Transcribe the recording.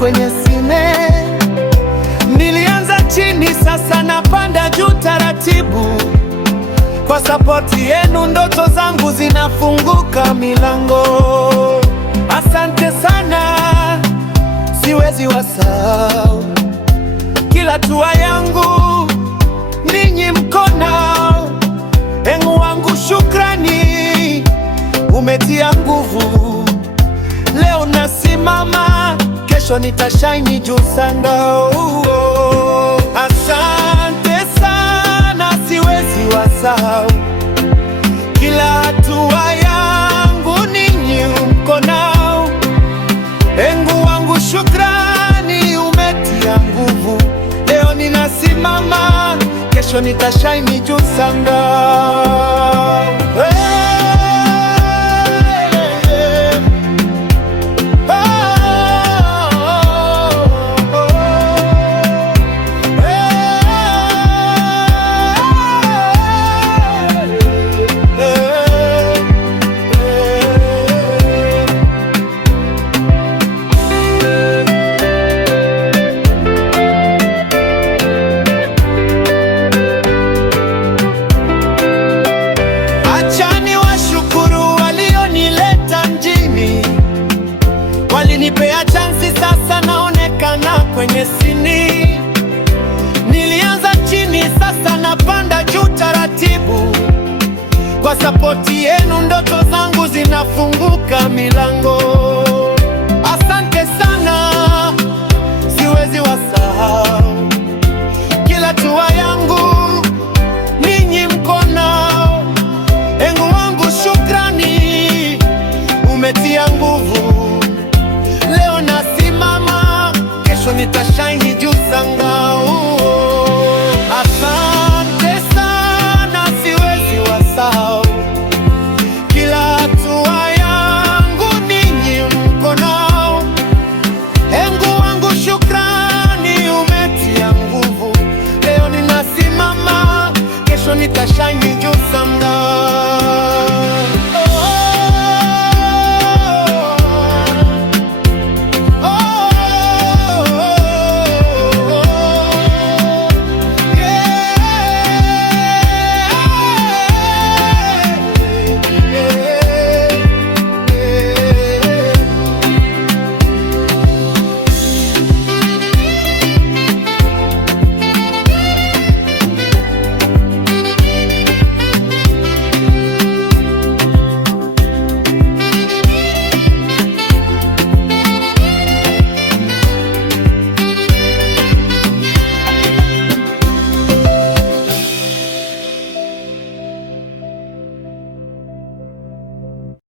kwenye sine. Nilianza chini, sasa napanda juu taratibu. Kwa sapoti yenu ndoto zangu zinafunguka milango. Asante sana, siwezi wasahau. Kila hatua yangu ninyi mko nao. Engu wangu shukrani, umetia nguvu. Leo nasimama, kesho nitashaini juu sana. Asante sana, siwezi wasahau. Kila hatua yangu ninyi mko nao. Engu wangu shukrani, umetia nguvu. Leo ninasimama, kesho nitashaini juu sana. Walinipea chansi, sasa naonekana kwenye sini. Nilianza chini, sasa napanda juu taratibu. Kwa sapoti yenu ndoto zangu zinafunguka milango. Asante sana, siwezi wasahau. Kila hatua yangu ninyi mko nao. Engu wangu shukrani, umetia nguvu. Leo nasimama, kesho nitashaini.